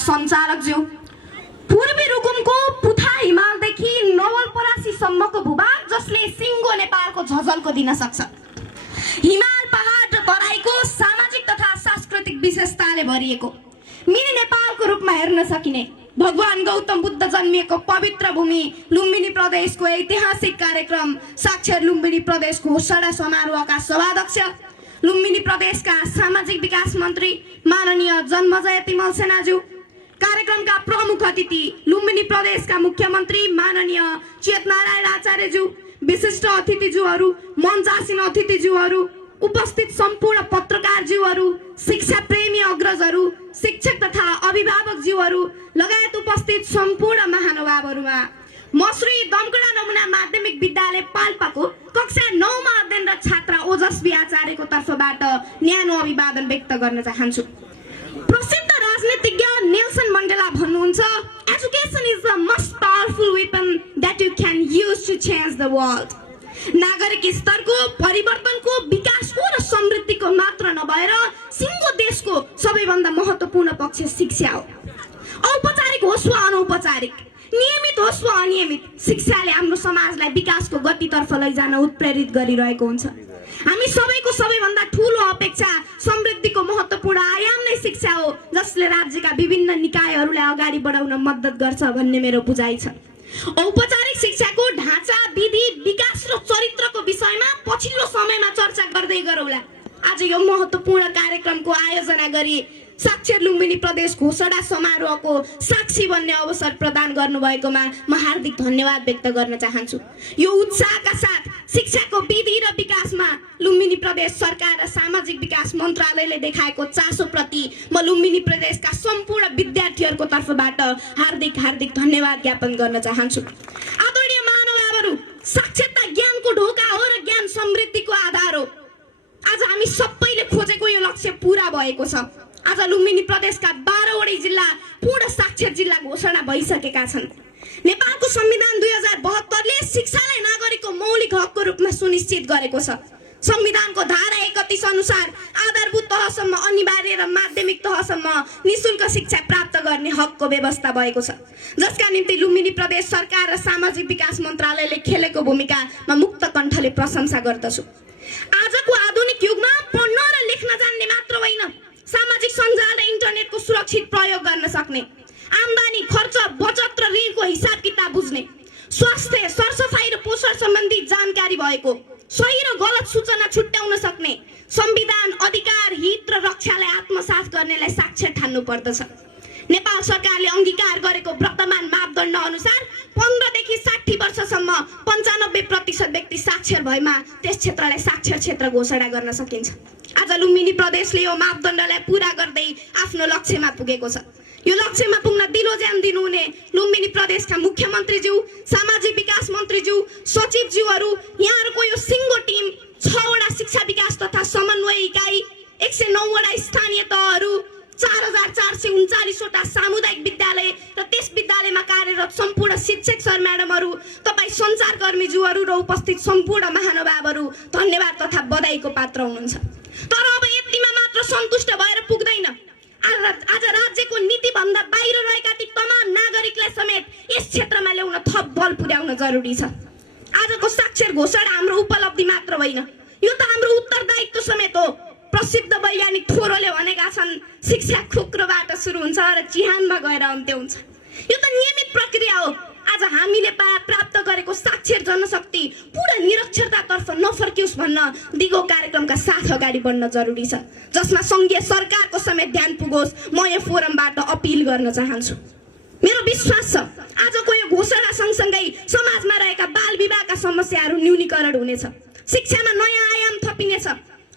सञ्चालकज्यू, पूर्वी रुकुमको पुथा हिमालदेखि नवलपरासीसम्मको भूभाग जसले सिङ्गो नेपालको झझल्को दिन सक्छ। हिमाल, पहाड र तराईको सामाजिक तथा सांस्कृतिक विशेषताले भरिएको मिनी नेपालको रूपमा हेर्न सकिने भगवान गौतम बुद्ध जन्मिएको पवित्र भूमि लुम्बिनी प्रदेशको ऐतिहासिक कार्यक्रम साक्षर लुम्बिनी प्रदेश घोषणा समारोहका सभाध्यक्ष, लुम्बिनी प्रदेशका सामाजिक विकास मन्त्री माननीय जन्मजय तिमल सेनाज्यू, कार्यक्रमका प्रमुख अतिथि लुम्बिनी प्रदेशका मुख्यमन्त्री माननीय चेतनारायण आचार्यज्यू, विशिष्ट अतिथिज्यूहरू, मञ्चासीन अतिथिज्यूहरू, उपस्थित सम्पूर्ण पत्रकारज्यूहरू, शिक्षा प्रेमी अग्रजहरू, शिक्षक तथा अभिभावकज्यूहरू लगायत उपस्थित सम्पूर्ण महानुभावहरूमा म श्री दमकडा नमुना माध्यमिक विद्यालय पाल्पाको कक्षा 9 मा अध्ययनरत छात्रा ओजस्वी आचार्यको तर्फबाट न्यानो अभिवादन व्यक्त गर्न चाहन्छु। प्रसिद्ध राजनीतिज्ञ नेल्सन मण्डेला भन्नुहुन्छ, education is the most powerful weapon that you can use to change the world. नागरिक स्तरको परिवर्तनको, विकासको र समृद्धिको मात्र नभएर सिङ्गो देशको सबैभन्दा महत्त्वपूर्ण पक्ष शिक्षा हो। औपचारिक होस् वा अनौपचारिक, नियमित होस् वा अनियमित, शिक्षाले हाम्रो समाजलाई विकासको गतितर्फ लैजान उत्प्रेरित गरिरहेको हुन्छ। हामी सबैको सबैभन्दा ठूलो अपेक्षा समृद्धिको महत्त्वपूर्ण आयाम नै शिक्षा हो, जसले राज्यका विभिन्न निकायहरूलाई अगाडि बढाउन मद्दत गर्छ भन्ने मेरो बुझाइ छ। औपचारिक शिक्षाको ढाँचा, विधि, विकास र चरित्रको विषयमा पछिल्लो समयमा चर्चा गर्दै गरौँला। आज यो महत्त्वपूर्ण कार्यक्रमको आयोजना गरी साक्षर लुम्बिनी प्रदेश घोषणा समारोहको साक्षी बन्ने अवसर प्रदान गर्नुभएकोमा म हार्दिक धन्यवाद व्यक्त गर्न चाहन्छु। यो उत्साहका साथ शिक्षाको विधि र विकासमा लुम्बिनी प्रदेश सरकार र सामाजिक विकास मन्त्रालयले देखाएको चासोप्रति म लुम्बिनी प्रदेशका सम्पूर्ण विद्यार्थीहरूको तर्फबाट हार्दिक हार्दिक धन्यवाद ज्ञापन गर्न चाहन्छु। आदरणीय महानुभावहरू, साक्षरता ज्ञानको ढोका हो र ज्ञान समृद्धिको आधार हो। आज हामी सबैले खोजेको यो लक्ष्य पूरा भएको छ। आज लुम्बिनी प्रदेशका 12वटै जिल्ला पूर्ण साक्षर जिल्ला घोषणा भइसकेका छन्। नेपालको संविधान 2072 ले शिक्षालाई नागरिकको मौलिक हकको रूपमा सुनिश्चित गरेको छ। संविधानको धारा 31 अनुसार आधारभूत तहसम्म अनिवार्य र माध्यमिक तहसम्म निशुल्क शिक्षा प्राप्त गर्ने हकको व्यवस्था भएको छ, जसका निम्ति लुम्बिनी प्रदेश सरकार र सामाजिक विकास मन्त्रालयले खेलेको भूमिका म मुक्त कण्ठले प्रशंसा गर्दछु। आजको आधुनिक युगमा पढ्न र लेख्न जान्ने मात्र होइन, सामाजिक सञ्जाल र इन्टरनेटको सुरक्षित प्रयोग गर्न सक्ने, आम्दानी, खर्च, बचत र ऋणको हिसाब किताब बुझ्ने, स्वास्थ्य, सरसफाइ र पोषण सम्बन्धी जानकारी भएको, सही र गलत सूचना छुट्याउन सक्ने, संविधान, अधिकार, हित र रक्षालाई आत्मसात गर्नेलाई साक्षर ठान्नु पर्दछ। नेपाल सरकारले अंगीकार गरेको वर्तमान मापदण्ड अनुसार 15 देखि 60 वर्षसम्म 95% व्यक्ति साक्षर भएमा त्यस क्षेत्रलाई साक्षर क्षेत्र घोषणा गर्न सकिन्छ। आज लुम्बिनी प्रदेशले यो मापदण्डलाई पूरा गर्दै आफ्नो लक्ष्यमा पुगेको छ। यो लक्ष्यमा पुग्न दिलोज्यान दिनुहुने लुम्बिनी प्रदेशका मुख्यमन्त्रीज्यू, सामाजिक विकास मन्त्रीज्यू, सचिवज्यूहरू, यहाँहरूको यो सिङ्गो टिम, 6 वटा शिक्षा विकास तथा समन्वय इकाइ, 109 वटा स्थानीय तहहरू, 4439 वटा सामुदायिक विद्यालय र त्यस विद्यालयमा कार्यरत सम्पूर्ण शिक्षक सर म्याडमहरू, तपाईँ सञ्चारकर्मीज्यूहरू र उपस्थित सम्पूर्ण महानुभावहरू धन्यवाद तथा बधाईको पात्र हुनुहुन्छ। तर अब यतिमा मात्र सन्तुष्ट भएर पुग्दैन। आज राज्यको नीतिभन्दा बाहिर रहेका ती तमाम नागरिकलाई समेत यस क्षेत्रमा ल्याउन थप बल पुर्याउन जरुरी छ। आजको साक्षर घोषणा हाम्रो उपलब्धि मात्र होइन, यो त हाम्रो उत्तरदायित्व समेत हो। प्रसिद्ध वैज्ञानिक थोरोले भनेका छन्, शिक्षा खुक्रोबाट सुरु हुन्छ र चिहानमा गएर अन्त्य हुन्छ। यो त नियमित प्रक्रिया हो। आज हामीले प्राप्त गरेको साक्षर जनशक्ति पूरा निरक्षरतातर्फ नफर्कियोस् भन्न दिगो कार्यक्रमका साथ अगाडि बढ्न जरुरी छ, जसमा संघीय सरकारको समेत ध्यान पुगोस्। म यो फोरमबाट अपिल गर्न चाहन्छु। मेरो विश्वास छ आजको यो घोषणा सँगसँगै समाजमा रहेका बाल विवाहका समस्याहरू न्यूनीकरण हुनेछ, शिक्षामा नयाँ आयाम थपिनेछ।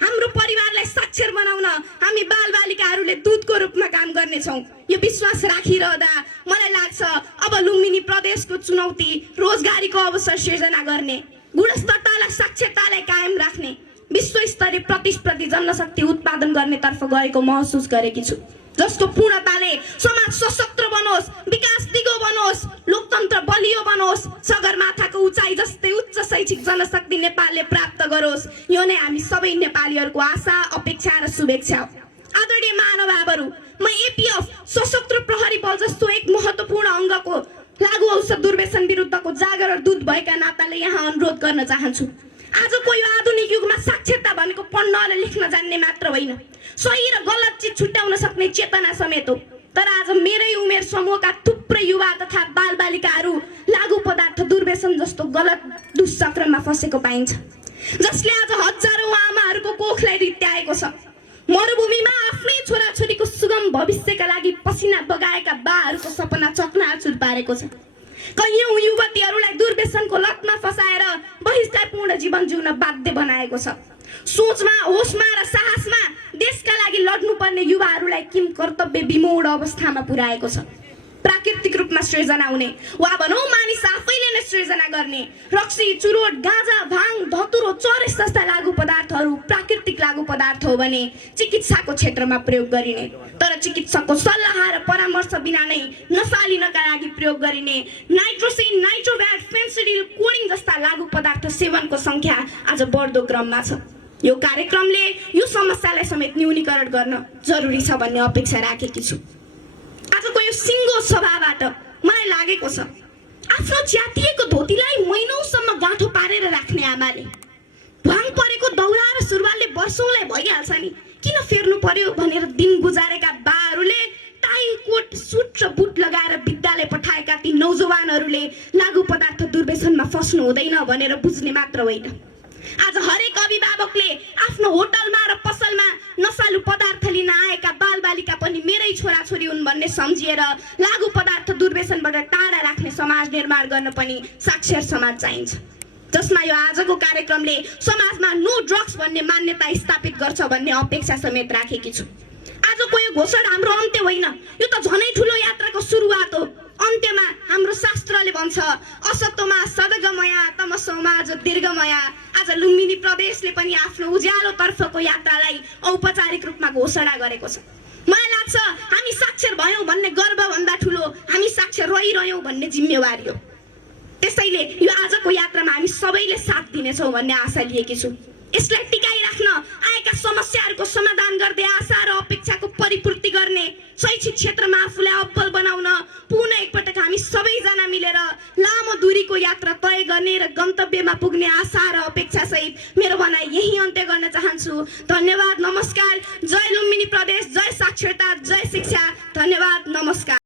हाम्रो परिवारलाई साक्षर बनाउन हामी बालबालिकाहरूले दूतको रूपमा काम गर्नेछौँ। यो विश्वास राखिरहँदा मलाई लाग्छ अब लुम्बिनी प्रदेशको चुनौती रोजगारीको अवसर सृजना गर्ने, गुणस्तरतालाई, साक्षरतालाई कायम राख्ने, विश्वस्तरीय प्रतिस्पर्धी जनशक्ति उत्पादन गर्नेतर्फ गएको महसुस गरेकी छु, जसको पूर्णताले समाज सशक्त बनोस्, विकास दिगो बनोस्, लोकतन्त्र बलियो बनोस्, सगरमाथाको उचाइ जस्तै उच्च शैक्षिक जनशक्ति नेपालले प्राप्त गरोस्। यो नै हामी सबै नेपालीहरूको आशा, अपेक्षा र शुभेच्छा हो। आदरणीय महानुभावहरू, म एपीएफ सशस्त्र प्रहरी दुर्व्यसन विरुद्धको जागर दूत भएका नाताले यहाँ अनुरोध गर्न चाहन्छु। आजको यो आधुनिक युगमा साक्षरता भनेको पढ्न र लेख्न जान्ने मात्र होइन, सही र गलत चिज छुट्याउन सक्ने चेतना समेत हो। तर आज मेरै उमेर समूहका थुप्रै युवा तथा बालबालिकाहरू लागु पदार्थ दुर्व्यसन जस्तो गलत दुष्चक्रमा फसेको पाइन्छ, जसले आज हजारौं आमाहरूको कोखलाई रित्याएको छ। मरुभूमिमा आफ्नै छोराछोरीको सुगम भविष्यका लागि पसिना बगाएका बाहरूको सपना चकनाचुर पारेको छ। कैयौं युवतीहरूलाई दुर्व्यसनको लतमा फसाएर बहिष्कारपूर्ण जीवन जिउन बाध्य बनाएको छ। सोचमा, होसमा र साहसमा देशका लागि लड्नुपर्ने युवाहरूलाई किम कर्तव्य विमोड अवस्थामा पुर्याएको छ। प्राकृतिक रूपमा सृजना हुने वा भनौँ मानिस आफैले नै सृजना गर्ने रक्सी, चुरोट, गाँजा, भाङ, धतुरो, चरस जस्ता लागु पदार्थहरू प्राकृतिक लागु पदार्थ हो भने चिकित्साको क्षेत्रमा प्रयोग गरिने, तर चिकित्सकको सल्लाह र परामर्श बिना नै नसालिनका लागि प्रयोग गरिने नाइट्रोसिन, नाइट्रोभ्याट, फेन्सिडिल, कोडिङ जस्ता लागु पदार्थ सेवनको संख्या आज बढ्दो क्रममा छ। यो कार्यक्रमले यो समस्यालाई समेत न्यूनीकरण गर्न जरुरी छ भन्ने अपेक्षा राखेकी छु। आजको यो सिङ्गो सभाबाट मलाई लागेको छ, आफ्नो च्यातिएको धोतीलाई महिनौसम्म गाँठो पारेर राख्ने आमाले, भ्वाङ परेको दौरा र सुरुवालले वर्षौंलाई भइहाल्छ नि, किन फेर्नु पर्यो भनेर दिन गुजारेका बाहरूले टाई, कोट, सुट र बुट लगाएर विद्यालय पठाएका ती नौजवानहरूले लागु पदार्थ दुर्व्यसनमा फस्नु हुँदैन भनेर बुझ्ने मात्र होइन। आज हरेक अभिभावकले आफ्नो होटलमा र पसलमा नसालु पदार्थ लिन आएका बालबालिका पनि मेरै छोराछोरी हुन् भन्ने सम्झिएर लागु पदार्थ दुर्व्यसनबाट टाढा राख्ने समाज निर्माण गर्न पनि साक्षर समाज चाहिन्छ, जसमा यो आजको कार्यक्रमले समाजमा नो ड्रग्स भन्ने मान्यता स्थापित गर्छ भन्ने अपेक्षा समेत राखेकी छु। आजको यो घोषणा हाम्रो अन्त्य होइन, यो त झनै ठुलो यात्राको सुरुवात हो। अन्त्यमा हाम्रो शास्त्रले भन्छ, असतोमा सदगमया तमसोमा ज्योतिर्गमया। आज लुम्बिनी प्रदेशले पनि आफ्नो उज्यालो तर्फको यात्रालाई औपचारिक रूपमा घोषणा गरेको छ। मलाई लाग्छ हामी साक्षर भयौं भन्ने गर्व भन्दा ठुलो हामी साक्षर रहिरह्यौं भन्ने जिम्मेवारी हो। त्यसैले यो आजको यात्रामा हामी सबैले साथ दिनेछौँ भन्ने आशा लिएकी छु। यसलाई टिकाइराख्न, आएका समस्याहरूको समाधान गर्दै आशा र अपेक्षाको परिपूर्ति गर्ने, शैक्षिक क्षेत्रमा आफूलाई अब्बल बनाउन पुनः एकपटक हामी सबैजना मिलेर लामो दूरीको यात्रा तय गर्ने र गन्तव्यमा पुग्ने आशा र अपेक्षा सहित मेरो भनाइ यही अन्त्य गर्न चाहन्छु। धन्यवाद, नमस्कार। जय लुम्बिनी प्रदेश, जय साक्षरता, जय शिक्षा। धन्यवाद, नमस्कार।